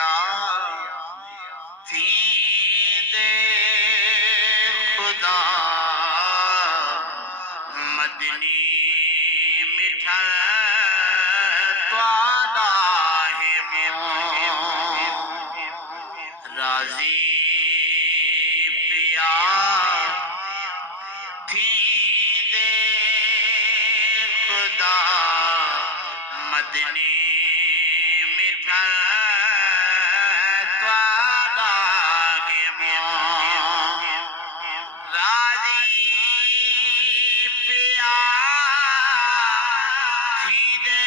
پیا تھی دے خدا مدنی مٹھا تواڈا ہے راضی پیا تھی دے خدا مدنی مٹھا تواڈا ہے راضی پیا تھی دے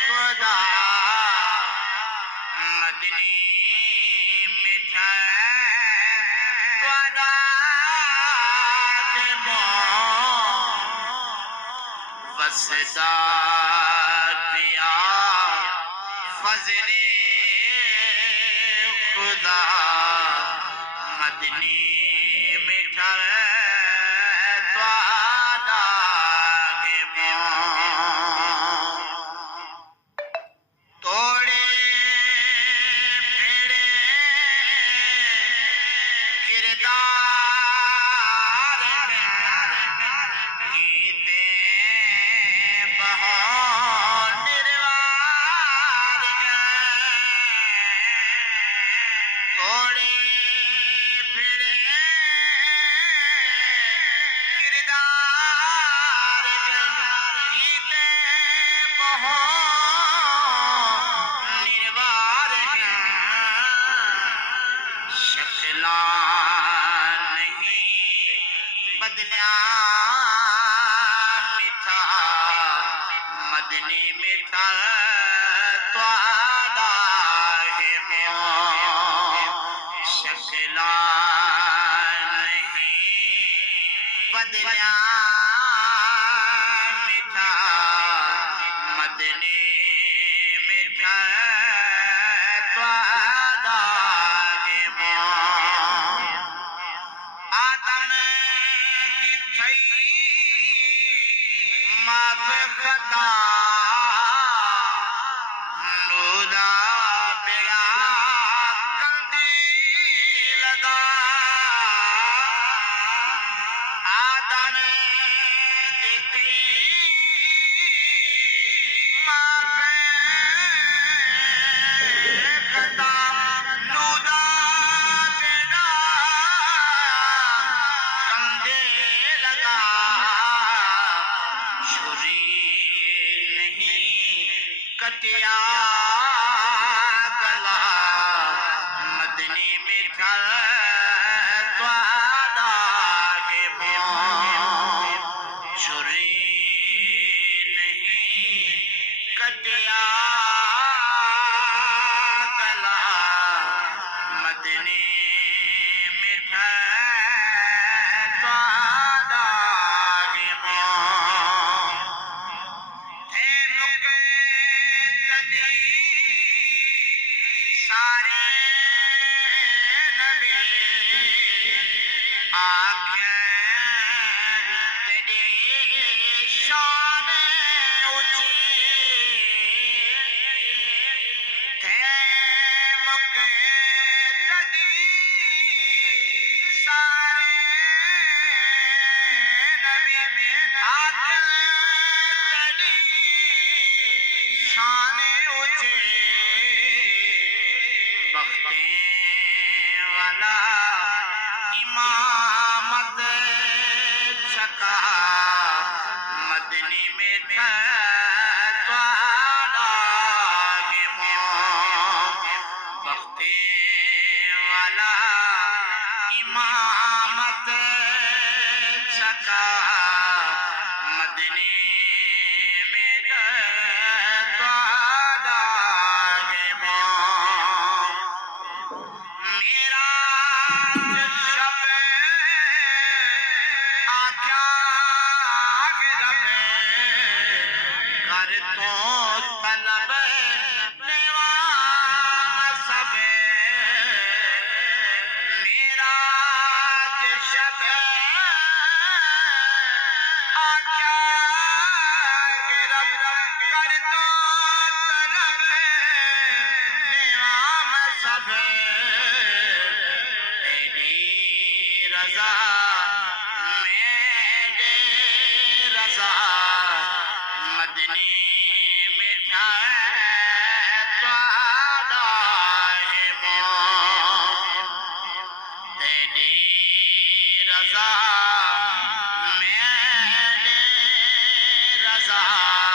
خدا مدنی مٹھا تواڈا وسدا پیا فضل خدا مدنی مٹھا تواڈا توڑے پھڑے کردار گیتے بہت نروار توڑے پھڑے کردار گیتے بہت نروار شکلان نہیں بدلیاں میٹھا مدنی میٹھا تواڈا ہے شکلان نہیں بدلیاں میٹھا مدنی میٹھا تواڈا ہے آدم دی تھئی معاف خطا نودا بیڑا کندی لگا آدم دی تھئی معاف خطا نودا بیڑا کندے لگا چھری نہیں کٹیا گلا مدنی میٹھا تواڈا ہے چھری نہیں کٹیا گلا مدنی میٹھا تواڈا ہے تھے مکے تدی سارے نبی آنکھیں تیری شان اونچی تھے مکے تدی سارے نبی آنکھیں تیری شان اونچی بختیں والا امامت چکا مدنی میٹھا تواڈا ہے بختیں والا امامت چکا مدنی میٹھا تواڈا ہے میرا شب آکھیا کہ رب کر تو طلب نیوان سب میرا شب آکھیا کہ رب کر تو طلب جیسا،